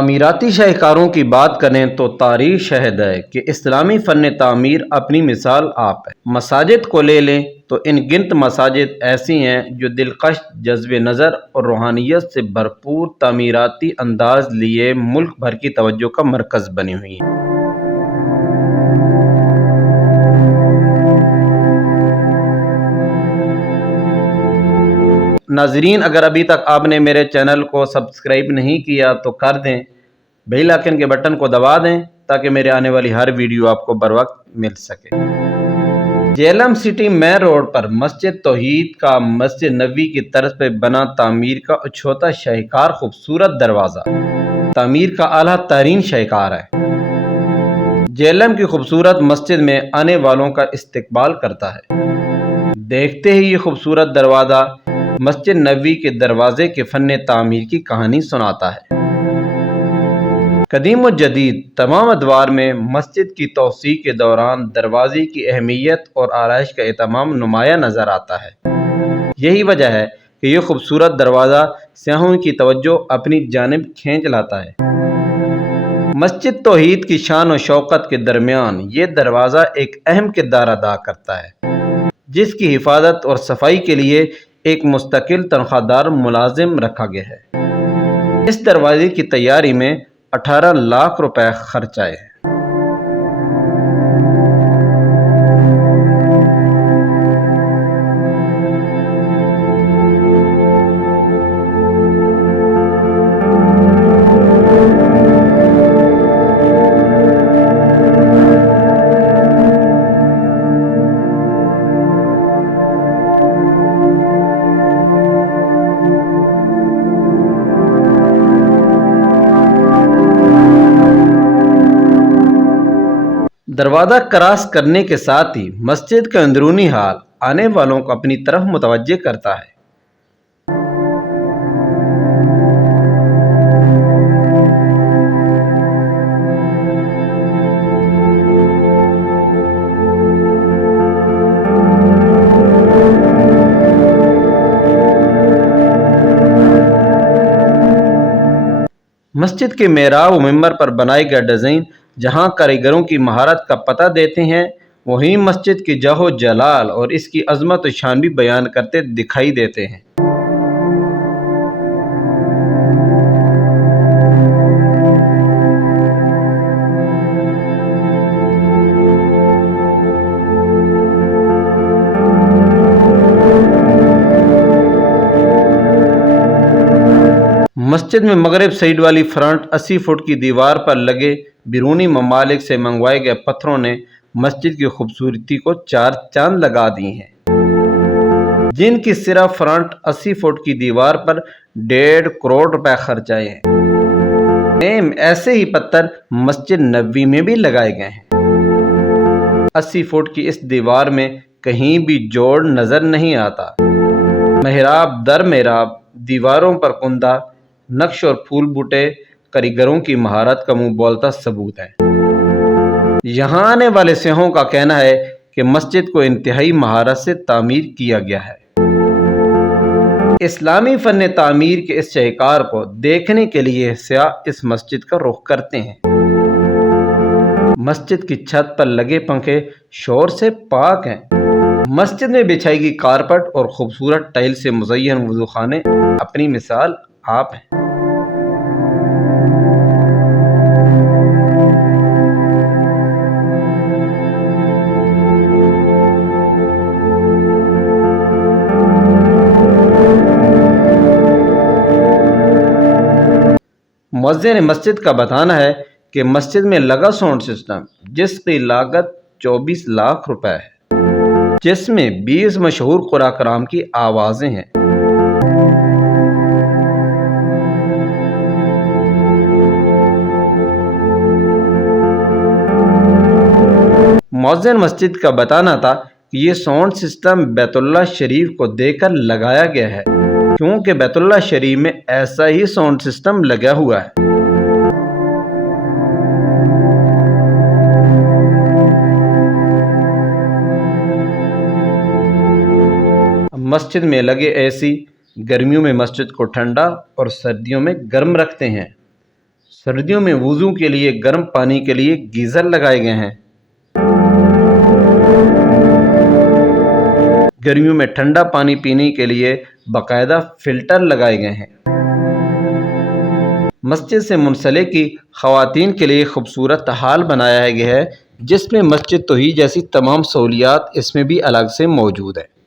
تعمیراتی شاہکاروں کی بات کریں تو تاریخ شاہد ہے کہ اسلامی فن تعمیر اپنی مثال آپ ہے۔ مساجد کو لے لیں تو ان گنت مساجد ایسی ہیں جو دلکش جذب نظر اور روحانیت سے بھرپور تعمیراتی انداز لیے ملک بھر کی توجہ کا مرکز بنی ہوئی ہیں۔ ناظرین، اگر ابھی تک آپ نے میرے چینل کو سبسکرائب نہیں کیا تو کر دیں، بیل آئیکن کے بٹن کو دبا دیں تاکہ میرے آنے والی ہر ویڈیو آپ کو بر وقت مل سکے۔ جہلم سٹی مین روڈ پر مسجد توحید کا مسجد نبوی کی طرز پہ بنا تعمیر کا اچھوتا شاہکار خوبصورت دروازہ تعمیر کا اعلیٰ ترین شاہکار ہے۔ جہلم کی خوبصورت مسجد میں آنے والوں کا استقبال کرتا ہے۔ دیکھتے ہی یہ خوبصورت دروازہ مسجد نبوی کے دروازے کے فن تعمیر کی کہانی سناتا ہے۔ قدیم و جدید تمام ادوار میں مسجد کی توسیع کے دوران دروازے کی اہمیت اور آرائش کا اہتمام نمایاں نظر آتا ہے۔ یہی وجہ ہے کہ یہ خوبصورت دروازہ سیاحوں کی توجہ اپنی جانب کھینچ لاتا ہے۔ مسجد توحید کی شان و شوکت کے درمیان یہ دروازہ ایک اہم کردار ادا کرتا ہے، جس کی حفاظت اور صفائی کے لیے ایک مستقل تنخواہ دار ملازم رکھا گیا ہے۔ اس دروازے کی تیاری میں 18 لاکھ روپے خرچ آئے ہیں۔ دروازہ کراس کرنے کے ساتھ ہی مسجد کا اندرونی حال آنے والوں کو اپنی طرف متوجہ کرتا ہے۔ مسجد کے محراب و ممبر پر بنائے گئے ڈیزائن جہاں کاریگروں کی مہارت کا پتہ دیتے ہیں، وہیں مسجد کی جاہ و جلال اور اس کی عظمت و شان بھی بیان کرتے دکھائی دیتے ہیں۔ مسجد میں مغرب سائیڈ والی فرنٹ 80 فٹ کی دیوار پر لگے بیرونی ممالک سے منگوائے گئے پتھروں نے مسجد کی خوبصورتی کو چار چاند لگا دی ہیں، جن کی صرف فرنٹ 80 فٹ کی دیوار پر 1.5 کروڑ روپے خرچ آئے ہیں۔ ایسے ہی پتھر مسجد نبوی میں بھی لگائے گئے ہیں۔ 80 فٹ کی اس دیوار میں کہیں بھی جوڑ نظر نہیں آتا۔ محراب در محراب دیواروں پر کندہ نقش اور پھول بوٹے کاریگروں کی مہارت کا منہ بولتا ثبوت ہے۔ یہاں آنے والے سیاحوں کا کہنا ہے کہ مسجد کو انتہائی مہارت سے تعمیر کیا گیا ہے۔ اسلامی فن تعمیر کے اس شاہکار کو دیکھنے کے لیے سیاح اس مسجد کا رخ کرتے ہیں۔ مسجد کی چھت پر لگے پنکھے شور سے پاک ہیں۔ مسجد میں بچھائی گئی کارپٹ اور خوبصورت ٹائل سے مزین وضو خانے اپنی مثال آپ ہیں۔ مؤذن مسجد کا بتانا ہے کہ مسجد میں لگا ساؤنڈ سسٹم جس کی لاگت 24 لاکھ روپے ہے، جس میں 20 مشہور قرآن کرام کی آوازیں ہیں۔ مؤذن مسجد کا بتانا تھا کہ یہ ساؤنڈ سسٹم بیت اللہ شریف کو دے کر لگایا گیا ہے، کیونکہ بیت اللہ شریف میں ایسا ہی ساؤنڈ سسٹم لگا ہوا ہے۔ مسجد میں لگے اے سی گرمیوں میں مسجد کو ٹھنڈا اور سردیوں میں گرم رکھتے ہیں۔ سردیوں میں وضو کے لیے گرم پانی کے لیے گیزر لگائے گئے ہیں۔ گرمیوں میں ٹھنڈا پانی پینے کے لیے باقاعدہ فلٹر لگائے گئے ہیں۔ مسجد سے منسلک کی خواتین کے لیے خوبصورت ہال بنایا گیا ہے، جس میں مسجد توحید جیسی تمام سہولیات اس میں بھی الگ سے موجود ہے۔